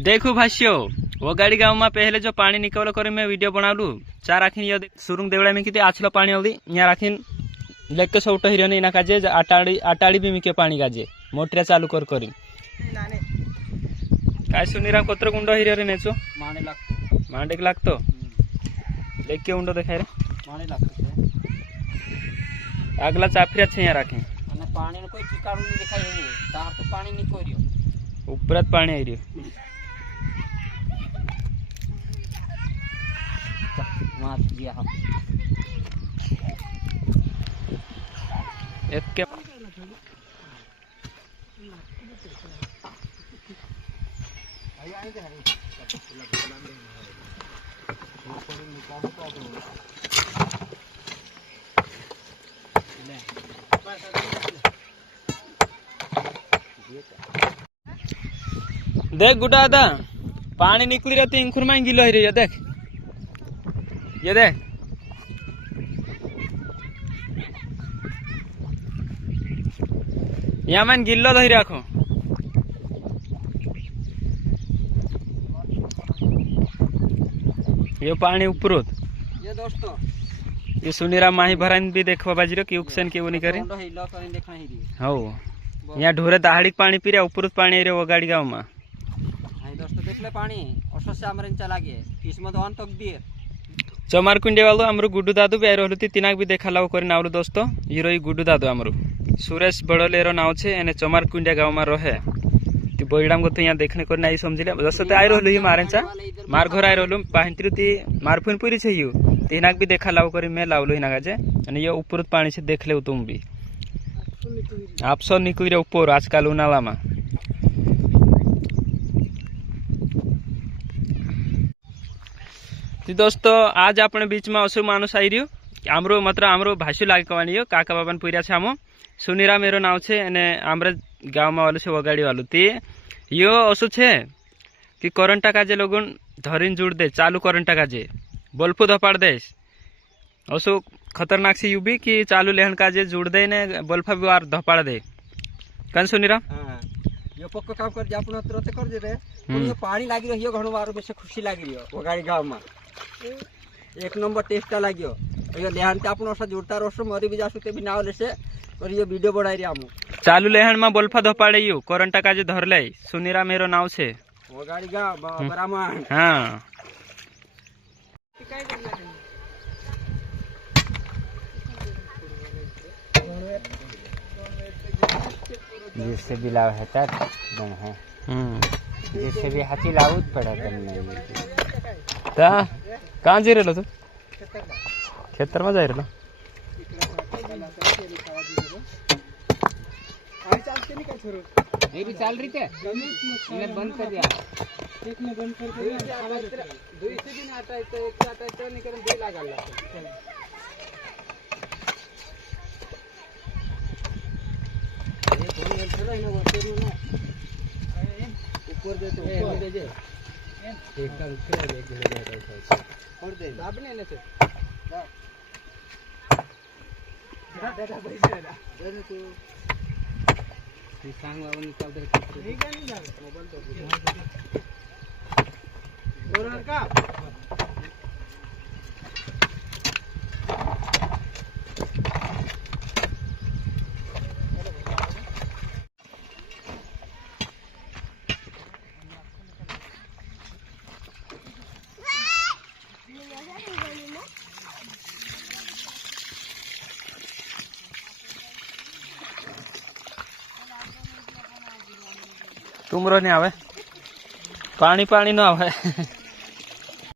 देखो भाष्यो वगाड़ी गाँव में पहले जो पानी निकल कर मैं वीडियो बनालू चार आखिन ये सुरुंग देवड़ा में कितने आछलो पानी होली यहाँ राखिन लेक के सौट हिरने इना काजे आटाड़ी भी मिके पानी काजे मोटरिया चालू कर करी काय सुनीराम कोत्र गुंड हिरे नेचो मांडे लागतो लेक के उंडो देखाय रे मांडे लागतो अगला चाफरिया छे यहाँ राखे અને પાણી નો કોઈ ઠીકાણું નહીં દેખાય એવું તાર તો પાણી નીકો રહ્યો ઉપર જ પાણી આવી રહ્યું मार दिया हम एक के देख गुडा दा पानी निकली रहती इंखुर में गिलो ही रही है देख ये देख यहाँ मैं गिल्लो धरी रखो ये पानी ऊपर ये दोस्तों ये सुनीराम माही भराइन भी देखो बाजी कि उक्सन के वो नहीं करे हो यहाँ ढोरे दहाड़ी पानी पी रहा ऊपर पानी रे वो गाड़ी गाँव में दोस्तों देख ले पानी और से आमरे चला गए इसमें तो तक दिए चमारकुंडे वालों आमरू गुड्डू दादू भी आरो होती तिनाक भी देखा लाव कर नावरू दोस्तों हीरो गुड्डू दादू आमरू सुरेश बड़लेरो नाव छे एने चमारकुंडे गाँव में रहे ती बईडाम को तो यहाँ देखने को नहीं समझिले दोस्तों ते आइ रहलु ही मारेंचा मार घर आइ रहलु पाहिंत्री ती मारफुन पुरी छे यू तिनाक भी देखा लाव करी मैं लावलो हिना गाजे अने ये ऊपर पानी से देख ले तुम भी आप सो निकुई रे ऊपर आजकल उनाला में दोस्तों आज अपने बीच में असु मानुस आई रह्यो आमरो मतलब आमरो भाषु लागे कवानी काका बाबा पुर्या छे आमो सुनीरा मेरो नाव छे अने आमरे गाँव में वालू छे वगाड़ी वालू ती यो असु छे कि करंटा काजे लोगन धरिन जुड़ दे चालू करंटा काजे बल्फू धपाड़ दे असु खतरनाक से यूबी कि चालू लेहन काजे जुड़ दे ने बल्फा भी वार धपाड़ दे कन सुनीरा यो पक्का काम कर जा पुनः तुरंत कर दे रे यो पानी लागी रहियो घणो वारो बेसे खुशी लागी रहियो वगाड़ी गाँव में एक नंबर टेस्ट लाग्यो यो लेहान ते आपनो सा जुड़ता रोसो मरी भी जासु ते भी नाव लेसे और ये वीडियो बनाई रे आमु चालू लेहान में बल्फा धपाड़े यो करंटा काजे धरले सुनीरा मेरो नाव छे वगाड़ी गाँव बरामान हां जिससे भी लाव है तक बन है जिससे भी हाथी लाउत पड़ा करने ता कहाँ जा रहे तू खेतर में जा रहे मेरी चल रही थे बंद कर दिया एक ने बंद कर दिया दो से दिन आता है तो एक आता है तो निकल दे लगा ला ये फोन में चला इन ऊपर दे तो ऊपर दे जे एक का उठे एक ले जाता है और दे आपने ने से दादा पैसे दे तू सांग बाबा निकाल दे ठीक है नहीं जा मोबाइल तो और का तुमरो नहीं आवे पानी पानी न आवे।